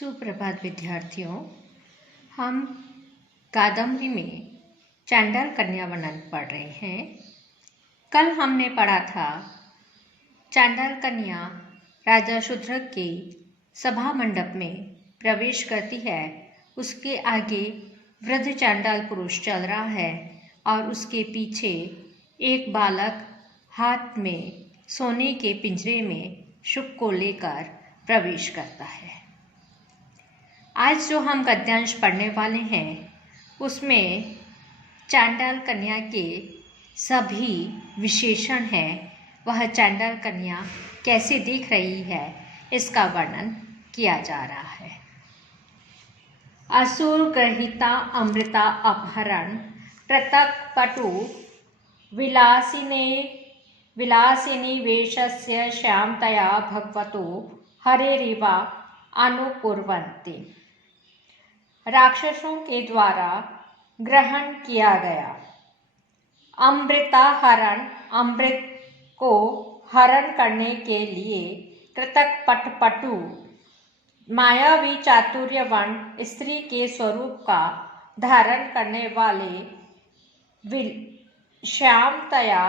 सुप्रभात विद्यार्थियों। हम कादम्बरी में चांडाल कन्या वर्णन पढ़ रहे हैं। कल हमने पढ़ा था चांडाल कन्या राजा शूद्रक के सभा मंडप में प्रवेश करती है। उसके आगे वृद्ध चांडाल पुरुष चल रहा है और उसके पीछे एक बालक हाथ में सोने के पिंजरे में शुक को लेकर प्रवेश करता है। आज जो हम गद्यांश पढ़ने वाले हैं उसमें चांडाल कन्या के सभी विशेषण हैं। वह चांडाल कन्या कैसे दिख रही है इसका वर्णन किया जा रहा है। असुर ग्रहीता अमृता अपहरण पृथक पटु विलासिनी वेशस्य श्यामतया भगवतो हरेरिवा अनुकुर्वन्ति। राक्षसों के द्वारा ग्रहण किया गया अमृता हरण, अमृत को हरण करने के लिए कृतक पटपटु मायावी चातुर्यवन स्त्री के स्वरूप का धारण करने वाले श्यामतया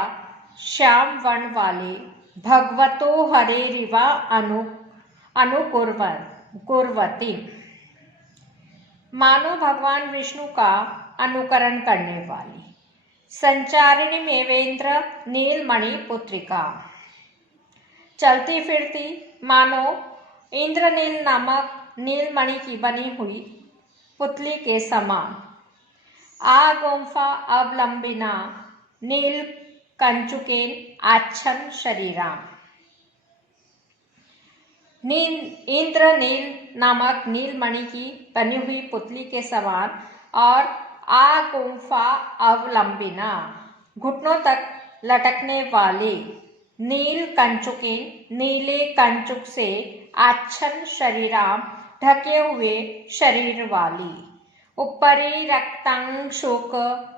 श्याम वर्ण वाले भगवतो हरेरिवा अनुकुर्वती मानो भगवान विष्णु का अनुकरण करने वाली संचारिणी मेवेंद्र नीलमणि पुत्रिका चलती फिरती मानो इंद्रनील नामक नीलमणि की बनी हुई पुतली के समान आ गुंफा अवलंबिना नील कंचुकेन आच्छन शरीराम। इंद्रनील नामक नीलमणि की बनी हुई पुतली के समान और आ गुंफा अवलंबिना घुटनों तक लटकने वाले नील कंचुके नीले कंचुक से आच्छन शरीराम ढके हुए शरीर वाली ऊपरी रक्तांशोक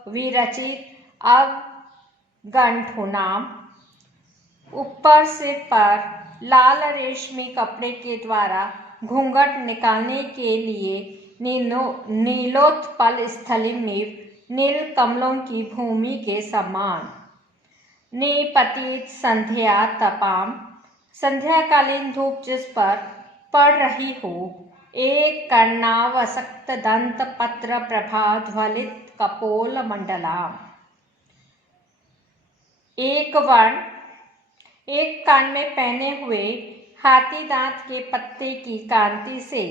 विरचित अवगंठुनाम ऊपर सिर पर लाल रेशमी कपड़े के द्वारा घूंघट निकालने के लिए नीलोत्पल स्थलीमिव नील कमलों की भूमि के समान निपतित संध्या तपाम संध्याकालीन धूप जिस पर पड़ रही हो एक कर्णावसक्त दंत पत्र प्रभा ज्वलित कपोल मंडलाम। एक कान में पहने हुए हाथी दांत के पत्ते की कांति से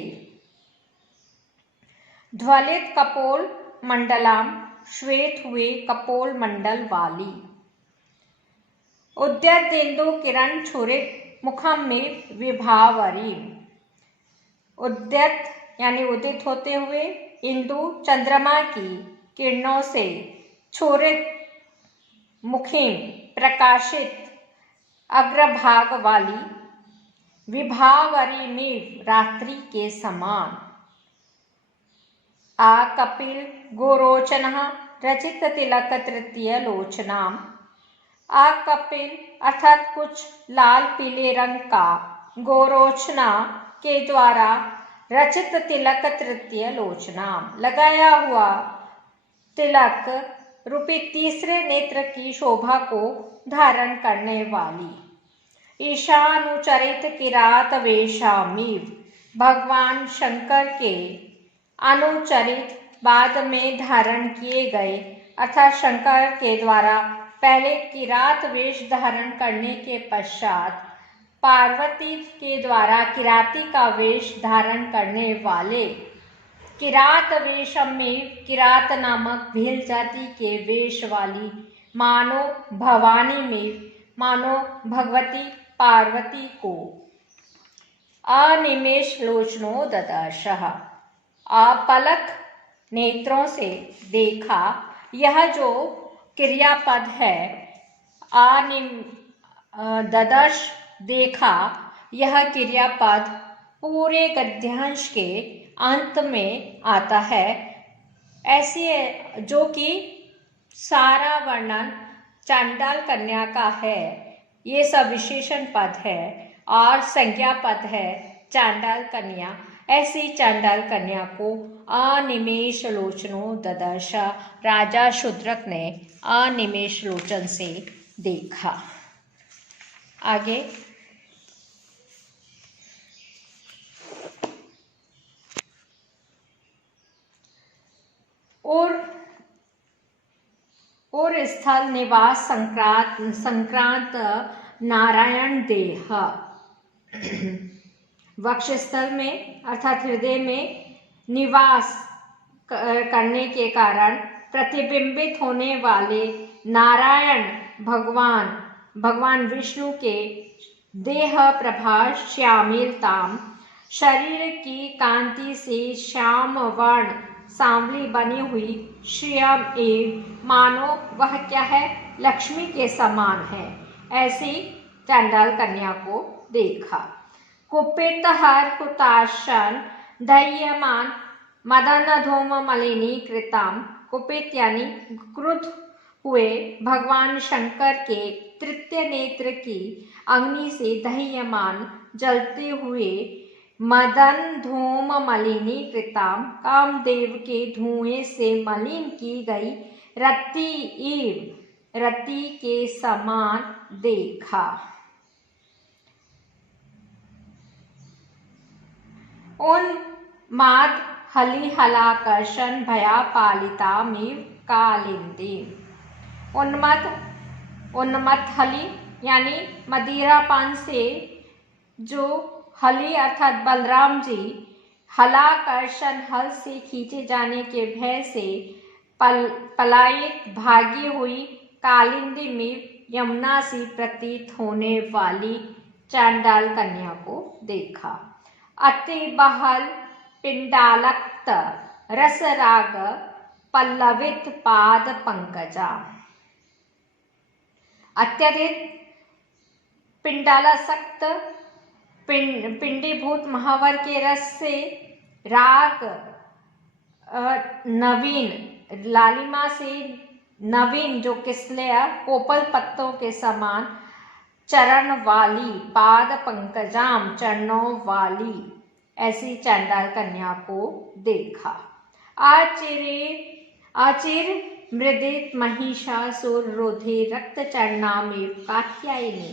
ज्वलित कपोल मंडलाम श्वेत हुए कपोल मंडल वाली उद्यत इंदु किरण छुरित मुखम में विभावरी। उद्यत यानी उदित होते हुए, इंदु चंद्रमा की किरणों से छुरित मुखिम प्रकाशित अग्रभाग वाली विभावरी में रात्रि के समान आ कपिल गोरोचन रचित तिलक तृतीय लोचनाम। आ कपिल अर्थात कुछ लाल पीले रंग का गोरोचना के द्वारा रचित तिलक तृतीय लोचनाम लगाया हुआ तिलक रूपी तीसरे नेत्र की शोभा को धारण करने वाली ईशानुचरित किरात वेशामीव भगवान शंकर के अनुचरित बाद में धारण किए गए अर्थात शंकर के द्वारा पहले किरात वेश धारण करने के पश्चात पार्वती के द्वारा किराती का वेश धारण करने वाले किरात वेशम में किरात नामक भील जाति के वेश वाली मानो भवानी में मानो भगवती पार्वती को अनिमेष लोचनो ददर्शः अपलक नेत्रों से देखा। यह जो क्रियापद है ददर्श देखा, यह क्रियापद पूरे गद्यांश के अंत में आता है। ऐसे जो कि सारा वर्णन चांडाल कन्या का है, ये सब विशेषण पद है और संज्ञा पद है चांडाल कन्या। ऐसी चांडाल कन्या को अनिमेष लोचनो ददर्श। राजा शूद्रक ने अनिमेष लोचन से देखा। आगे और स्थल निवास संक्रांत नारायण देह। वक्षस्थल में अर्थात हृदय में निवास करने के कारण प्रतिबिंबित होने वाले नारायण भगवान विष्णु के देह प्रभा श्यामलताम, शरीर की कांति से श्याम वर्ण सांवली बनी हुई श्याम एवं मानो वह क्या है, लक्ष्मी के समान है, ऐसी चांडाल कन्या को देखा। कुपित हर कुताशन दह्यमान मदन धूम मलिनी कृताम। कुपित यानी क्रुद्ध हुए भगवान शंकर के तृतीय नेत्र की अग्नि से दह्यमान जलते हुए मदन धूम मलिनी कृताम, कामदेव के धुएं से मलिन की गई रति के समान देखा। उन्माद हली हलाकर्षण भया पालिता मीव कालिंदी। उन्मत्त हली यानी मदिरापान से जो हली अर्थात बलराम जी हलाकर्षण हल से खींचे जाने के भय से पलायित भागी हुई कालिंदी में यमुना सी प्रतीत होने वाली चांडाल कन्या को देखा। अति बहल पिंडालक्त रसराग पल्लवित पाद पंकजा। अत्यधिक पिंडालासक्त पिंडीभूत महावर के रस से राग नवीन लालिमा से नवीन जो किसलया कोपल पत्तों के समान चरण वाली पाद पंकजाम चरणों वाली ऐसी चांडाल कन्या को देखा। आचिर मृदित महिषासुर रोधे रक्त चरणामेव कात्यायनी।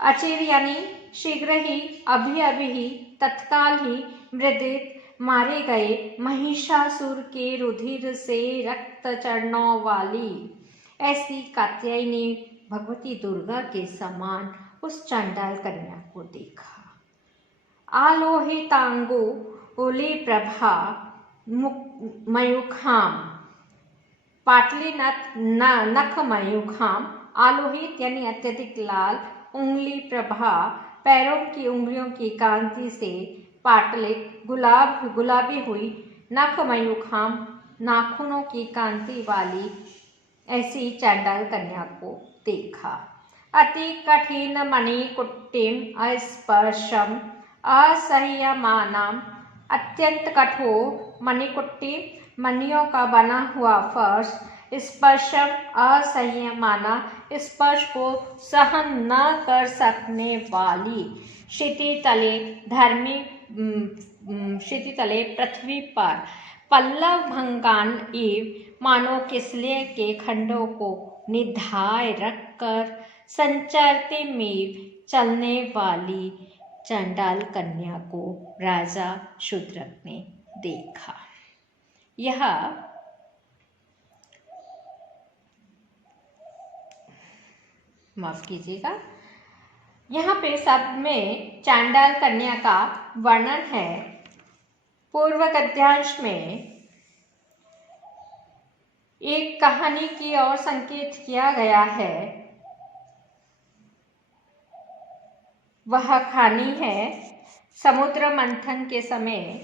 अचिर यानी शीघ्र ही अभी ही तत्काल ही मृदित मारे गए महिषासुर के रुधिर से रक्त चरणों वाली ऐसी कात्यायनी भगवती दुर्गा के समान उस चांडाल कन्या को देखा। आलोहितांगो ओली प्रभा मयूखाम पाटली नख मयूखाम। आलोहित यानी अत्यधिक लाल, उंगली प्रभा पैरों की उंगलियों की कांति से पाटलित गुलाबी हुई, नख मयूखाम नाखूनों की कांति वाली ऐसी चांडाल कन्या को देखा। अति कठिन मणिकुट्टिम अस्पर्शम असह्यमानाम। अत्यंत कठोर मणिकुट्टी मणियों का बना हुआ फर्श स्पर्शम असह्यमाना स्पर्श को सहन न कर सकने वाली क्षिति तले पृथ्वी पर पल्लव भंगान एव मानो किसले के खंडों को निधाय रखकर संचरते में चलने वाली चांडाल कन्या को राजा शूद्रक ने देखा। यह माफ कीजिएगा, यहाँ पे शब्द में चांडाल कन्या का वर्णन है। पूर्व गद्यांश में एक कहानी की ओर संकेत किया गया है। वह कहानी है समुद्र मंथन के समय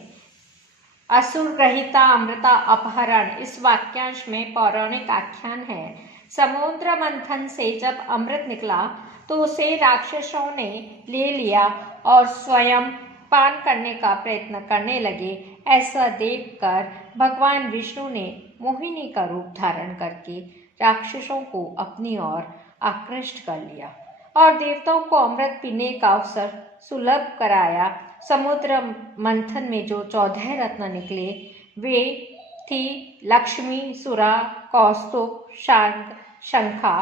असुर ग्रहिता अमृता अपहरण। इस वाक्यांश में पौराणिक आख्यान है। समुद्र मंथन से जब अमृत निकला तो उसे राक्षसों ने ले लिया और स्वयं पान करने का प्रयत्न करने लगे। ऐसा देखकर भगवान विष्णु ने मोहिनी का रूप धारण करके राक्षसों को अपनी ओर आकृष्ट कर लिया और देवताओं को अमृत पीने का अवसर सुलभ कराया। समुद्र मंथन में जो 14 रत्न निकले वे थी लक्ष्मी, सुरा, कौस्तुभ, शांग, शंखा,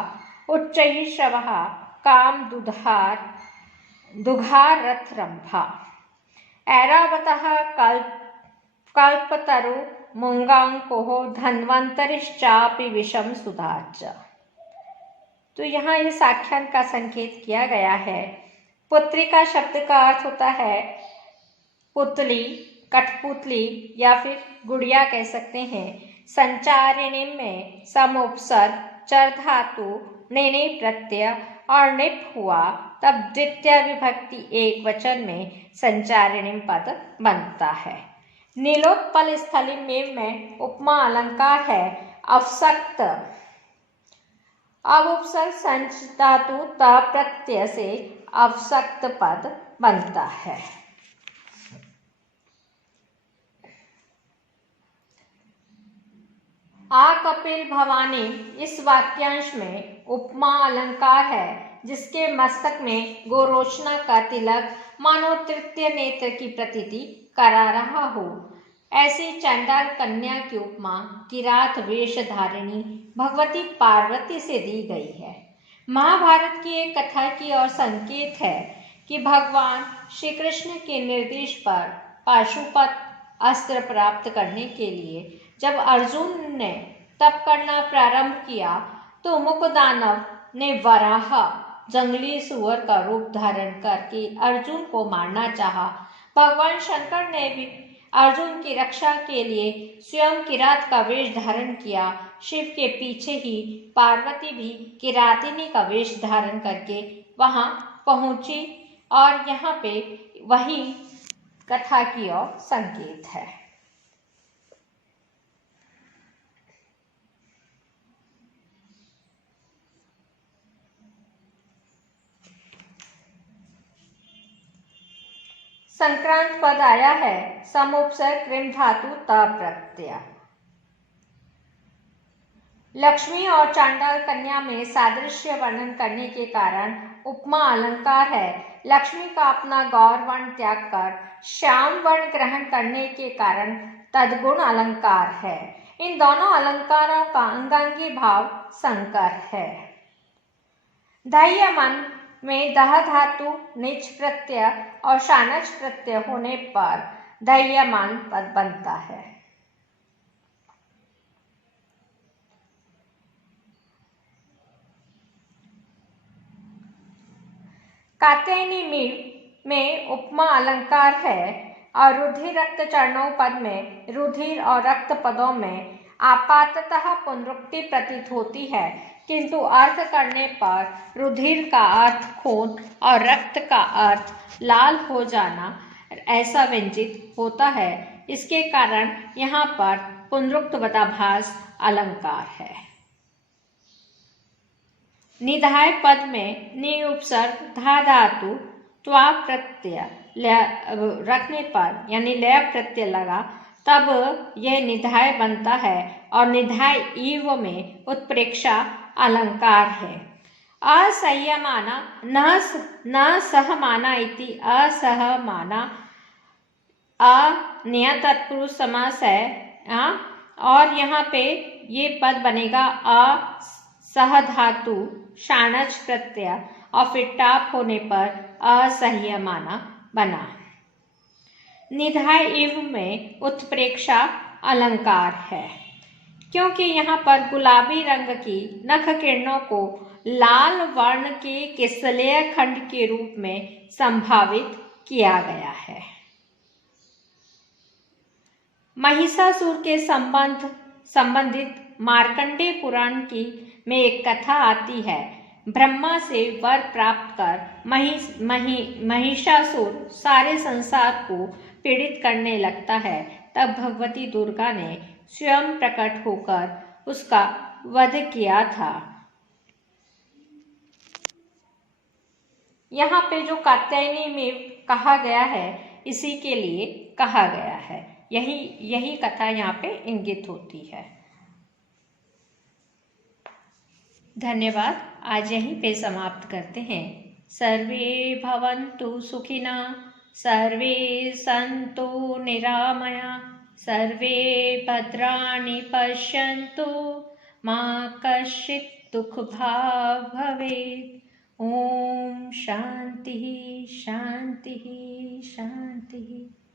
उच्चैःश्रवः, काम, दुघार, रथ, रंभा। ऐरावतः कल्पतरु, मुंगांकुः, धन्वंतरिश्चापि विषम सुधाच। तो यहाँ इस आख्यान का संकेत किया गया है। पुत्रिका शब्द का अर्थ होता है पुतली, कठपुतली या फिर गुड़िया कह सकते हैं। संचारिणी में सम उपसर्ग, चर धातु, नेने प्रत्यय और निप हुआ तब द्वितीय विभक्ति एक वचन में संचारिणी पद बनता है। नीलोत्पल स्थलीमेव में उपमा अलंकार है अवसक्त। अब उपसर्ग संच धातु त प्रत्यय से अवसक्त पद बनता है। आ कपिल भवानी इस वाक्यांश में उपमा अलंकार है जिसके मस्तक में गोरोचना का तिलक मानो तृतीय नेत्र की प्रतीति करा रहा हो। ऐसी चंडाल कन्या की उपमा किरात वेश धारिणी भगवती पार्वती से दी गई है। महाभारत की एक कथा की और संकेत है कि भगवान श्री कृष्ण के निर्देश पर पाशुपत अस्त्र प्राप्त करने के लिए जब अर्जुन ने तप करना प्रारंभ किया तो मुकदानव ने वराह जंगली सुअर का रूप धारण करके अर्जुन को मारना चाहा। भगवान शंकर ने भी अर्जुन की रक्षा के लिए स्वयं किरात का वेश धारण किया। शिव के पीछे ही पार्वती भी किरातिनी का वेश धारण करके वहां पहुंची और यहाँ पे वही कथा की ओर संकेत है। संक्रांत पद आया है समुपसर्ग कृम धातु त प्रत्यय। लक्ष्मी और चांडाल कन्या में सादृश्य वर्णन करने के कारण उपमा अलंकार है। लक्ष्मी का अपना गौर वर्ण त्याग कर श्याम वर्ण ग्रहण करने के कारण तद्गुण अलंकार है। इन दोनों अलंकारों का अंगांगी भाव संकर है। दह्यमान में दह धातु निच प्रत्यय और शानच प्रत्यय होने पर दह्यमान पद बनता है। कात्यायनी में उपमा अलंकार है और रुधिर रक्त चरणों पद में रुधिर और रक्त पदों में आपाततः पुनरुक्ति प्रतीत होती है, किंतु अर्थ करने पर रुधिर का अर्थ खून और रक्त का अर्थ लाल हो जाना ऐसा व्यंजित होता है। इसके कारण यहाँ पर पुनरुक्तवदाभास अलंकार है। निधाय पद में नि उपसर्ग धा धातु त्वा प्रत्यय रखने पर यानी लय प्रत्यय लगा तब यह निधाय बनता है और निधाय ईव में उत्प्रेक्षा अलंकार है। असह्यमाना न सहमाना इति असहमाना अनियत तत्पुरुष समास है और यहाँ पे ये पद बनेगा असह धातु शानच प्रत्यय और फिर टाप होने पर असह्यमाना बना। निधाय इव में उत्प्रेक्षा अलंकार है क्योंकि यहाँ पर गुलाबी रंग की नख किरणों को लाल वर्ण के किसलय खंड के रूप में संभावित किया गया है। महिषासुर के संबंधित मार्कंडेय पुराण की में एक कथा आती है। ब्रह्मा से वर प्राप्त कर महिषासुर सारे संसार को पीड़ित करने लगता है। तब भगवती दुर्गा ने स्वयं प्रकट होकर उसका वध किया था। यहाँ पे जो कात्यायनी में कहा गया है इसी के लिए कहा गया है। यही कथा यहाँ पे इंगित होती है। धन्यवाद। आज यहीं पे समाप्त करते हैं। सर्वे भवन्तु सुखिनः, सर्वे सन्तु निरामया, सर्वे भद्राणि पश्यन्तु, मा कश्चित् दुःखभाग् भवेत्। ॐ शान्तिः शान्तिः शान्तिः।